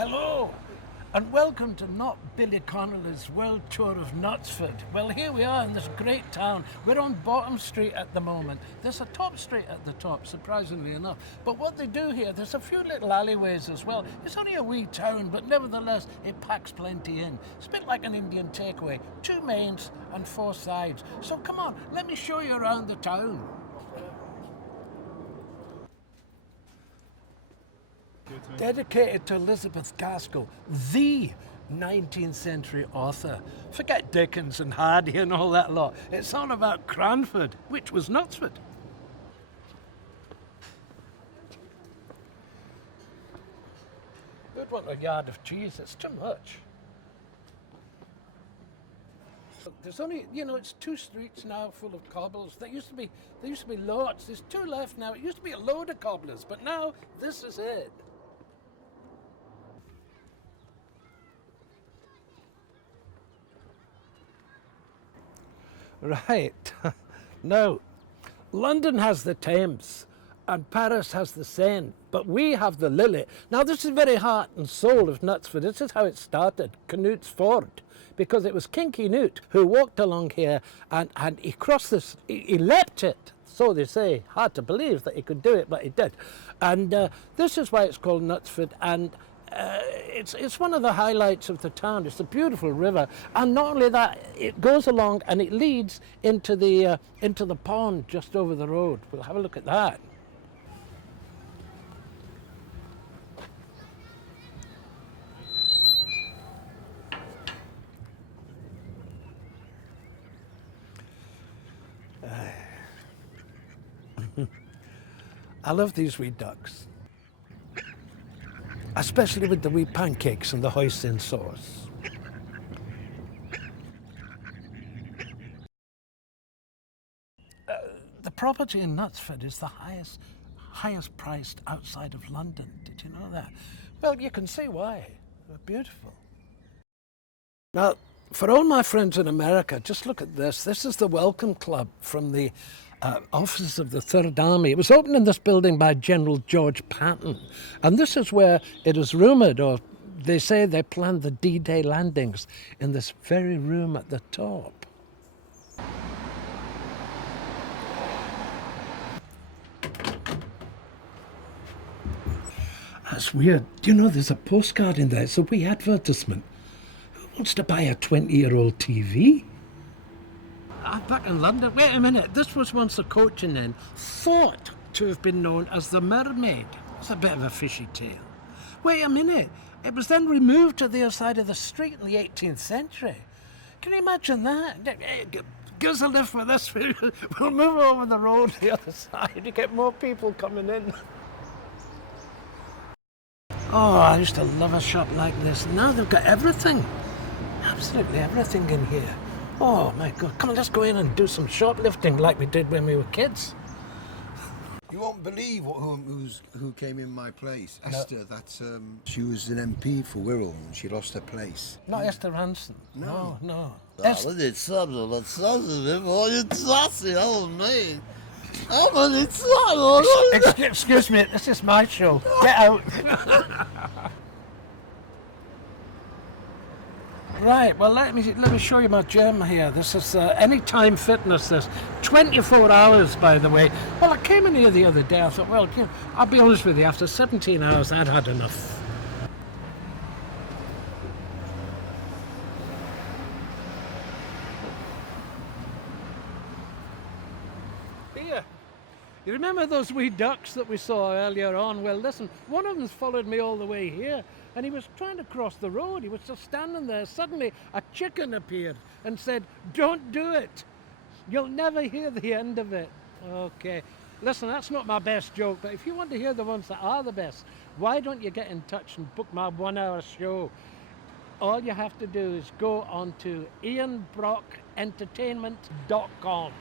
Hello, and welcome to Not Billy Connolly's World Tour of Knutsford. Well, here we are in this great town. We're on Bottom Street at the moment. There's a top street at the top, surprisingly enough. But what they do here, there's a few little alleyways as well. It's only a wee town, but nevertheless, it packs plenty in. It's a bit like an Indian takeaway. 2 mains and 4 sides. So come on, let me show you around the town. Dedicated to Elizabeth Gaskell, the 19th century author. Forget Dickens and Hardy and all that lot. It's all about Cranford, which was Knutsford. Who'd want a yard of cheese? It's too much. There's only, it's 2 streets now full of cobbles. There used to be lots. There's 2 left now. It used to be a load of cobblers, but now this is it. Right. Now, London has the Thames and Paris has the Seine, but we have the Lily. Now, this is very heart and soul of Knutsford. This is how it started, Canute's Ford, because it was King Canute who walked along here and he crossed this, he leapt it. So they say, hard to believe that he could do it, but he did. And this is why it's called Knutsford, and it's one of the highlights of the town. It's a beautiful river, and not only that, it goes along and it leads into the pond just over the road. We'll have a look at that. I love these wee ducks, especially with the wee pancakes and the hoisin sauce. The property in Knutsford is the highest priced outside of London. Did you know that? Well, you can see why. They're beautiful. Now, for all my friends in America, just look at this. This is the Welcome Club from the offices of the Third Army. It was opened in this building by General George Patton, and this is where it is rumoured, or they say they planned the D-Day landings in this very room at the top. That's weird. Do you know there's a postcard in there? It's a wee advertisement. Who wants to buy a 20-year-old TV? Back in London, wait a minute, this was once a coaching inn, thought to have been known as the Mermaid. It's a bit of a fishy tale. Wait a minute, it was then removed to the other side of the street in the 18th century. Can you imagine that? Give us a lift with this, we'll move over the road to the other side to get more people coming in. Oh, I used to love a shop like this. Now they've got everything, absolutely everything in here. Oh my God, come on, let's go in and do some shoplifting like we did when we were kids. You won't believe who came in my place. No. Esther, she was an MP for Wirral and she lost her place. Not Esther Ranson. No. Well, det är sabla, men sabla, det var ju sassy, oh man. Oh, men it's sabla. Excuse me, this is my show. Get out. Right, well, let me show you my gym here. This is Anytime Fitness. This 24 hours, by the way. Well, I came in here the other day. I thought, well, I'll be honest with you. After 17 hours, I'd had enough. Here, you remember those wee ducks that we saw earlier on? Well, listen, one of them's followed me all the way here. And he was trying to cross the road. He was just standing there. Suddenly, a chicken appeared and said, "Don't do it. You'll never hear the end of it." Okay. Listen, that's not my best joke, but if you want to hear the ones that are the best, why don't you get in touch and book my 1-hour show? All you have to do is go on to ianbrockentertainment.com.